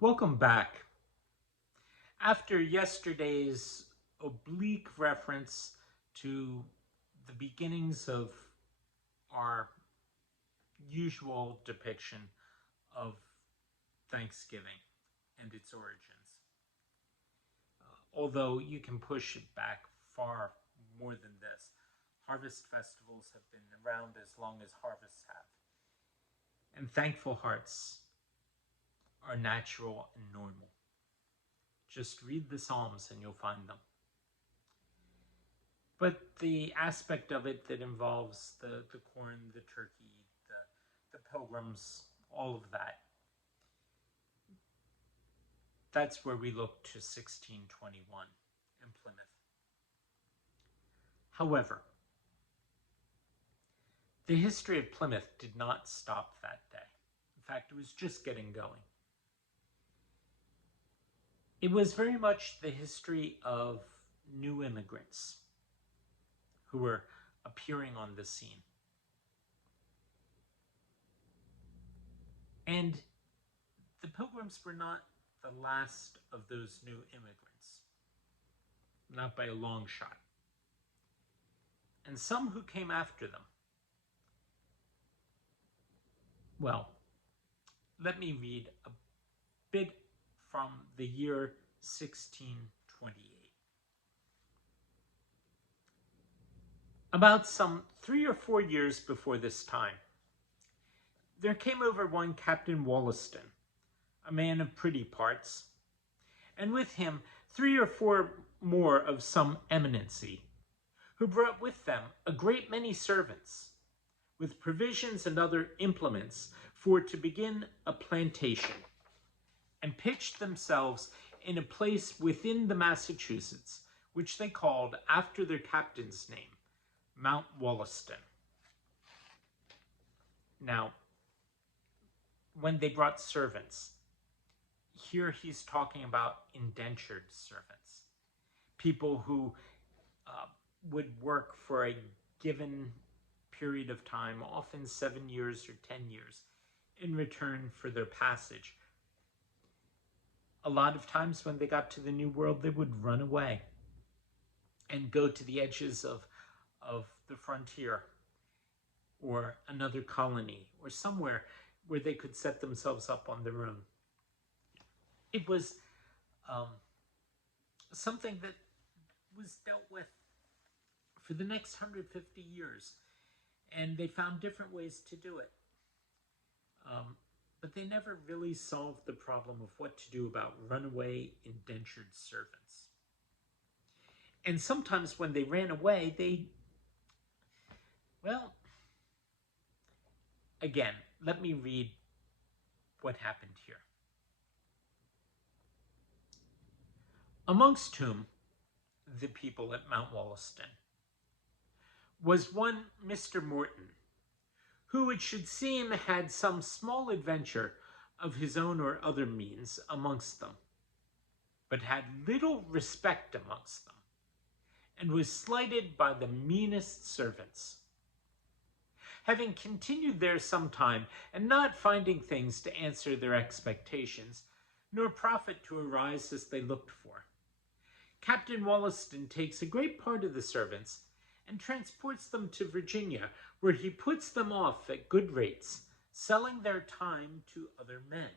Welcome back. After yesterday's oblique reference to the beginnings of our usual depiction of Thanksgiving and its origins, although you can push it back far more than this, harvest festivals have been around as long as harvests have. And thankful hearts are natural and normal. Just read the Psalms and you'll find them. But the aspect of it that involves the corn, the turkey, the pilgrims, all of that, that's where we look to 1621 in Plymouth. However, the history of Plymouth did not stop that day. In fact, it was just getting going. It was very much the history of new immigrants who were appearing on the scene. And the Pilgrims were not the last of those new immigrants, not by a long shot. And some who came after them, well, let me read a bit from the year 1628. About some 3 or 4 years before this time, there came over one Captain Wollaston, a man of pretty parts, and with him 3 or 4 more of some eminency, who brought with them a great many servants, with provisions and other implements for to begin a plantation, and pitched themselves in a place within the Massachusetts, which they called, after their captain's name, Mount Wollaston. Now, when they brought servants, here he's talking about indentured servants, people who would work for a given period of time, often 7 years or 10 years, in return for their passage. A lot of times when they got to the New World, they would run away and go to the edges of the frontier or another colony or somewhere where they could set themselves up on their own. It was something that was dealt with for the next 150 years, and they found different ways to do it. But they never really solved the problem of what to do about runaway indentured servants. And sometimes when they ran away, again, let me read what happened here. Amongst whom, the people at Mount Wollaston, was one Mr. Morton, who it should seem had some small adventure of his own or other means amongst them, but had little respect amongst them, and was slighted by the meanest servants. Having continued there some time, and not finding things to answer their expectations, nor profit to arise as they looked for, Captain Wollaston takes a great part of the servants and transports them to Virginia, where he puts them off at good rates, selling their time to other men.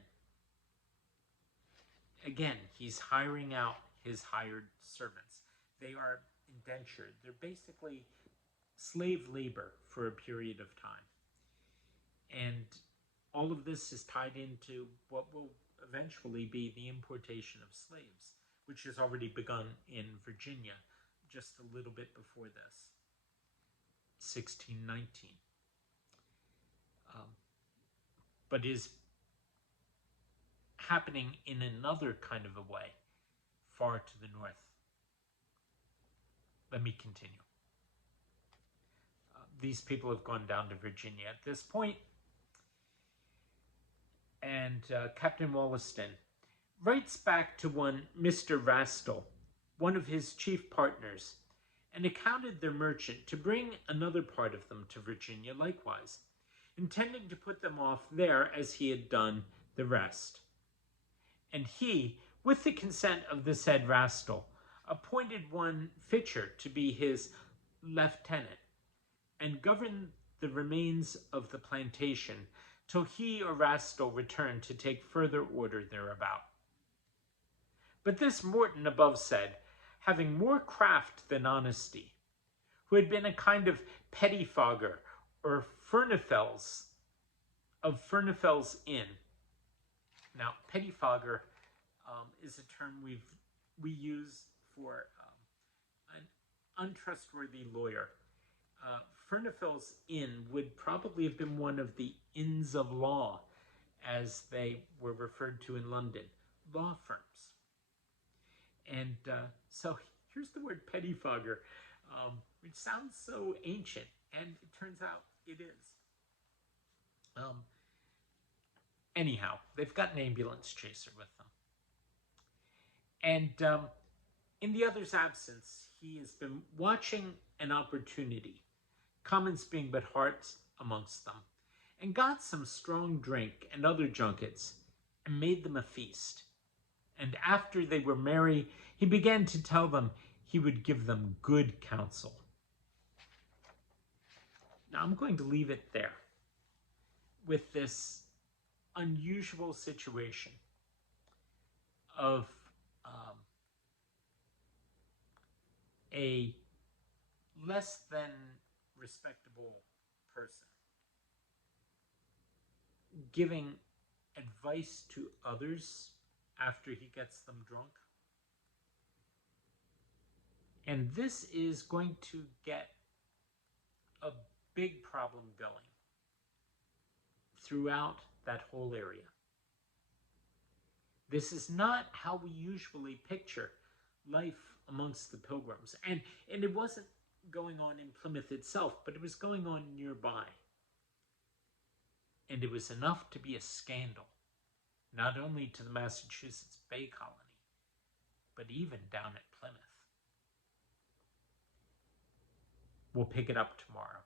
Again, he's hiring out his hired servants. They are indentured. They're basically slave labor for a period of time. And all of this is tied into what will eventually be the importation of slaves, which has already begun in Virginia just a little bit before this, 1619. But is happening in another kind of a way, far to the north. Let me continue. These people have gone down to Virginia at this point, and Captain Wollaston writes back to one Mr. Rastall, one of his chief partners, and accounted their merchant to bring another part of them to Virginia likewise, intending to put them off there as he had done the rest. and he, with the consent of the said Rastal, appointed one Fitcher to be his lieutenant, and governed the remains of the plantation till he or Rastal returned to take further order thereabout. But this Morton above said, having more craft than honesty, who had been a kind of pettifogger or Furnifels of Furnifels Inn. Now, pettifogger is a term we use for an untrustworthy lawyer. Furnifels Inn would probably have been one of the inns of law, as they were referred to in London, law firms. And so here's the word pettifogger, which sounds so ancient, and it turns out it is. Anyhow, they've got an ambulance chaser with them. And in the other's absence, he has been watching an opportunity, commons being but hearts amongst them, and got some strong drink and other junkets, and made them a feast. And after they were merry, he began to tell them he would give them good counsel. Now I'm going to leave it there with this unusual situation of a less than respectable person giving advice to others after he gets them drunk. And this is going to get a big problem going throughout that whole area. This is not how we usually picture life amongst the Pilgrims. And it wasn't going on in Plymouth itself, but it was going on nearby. And it was enough to be a scandal, not only to the Massachusetts Bay Colony, but even down at Plymouth. We'll pick it up tomorrow.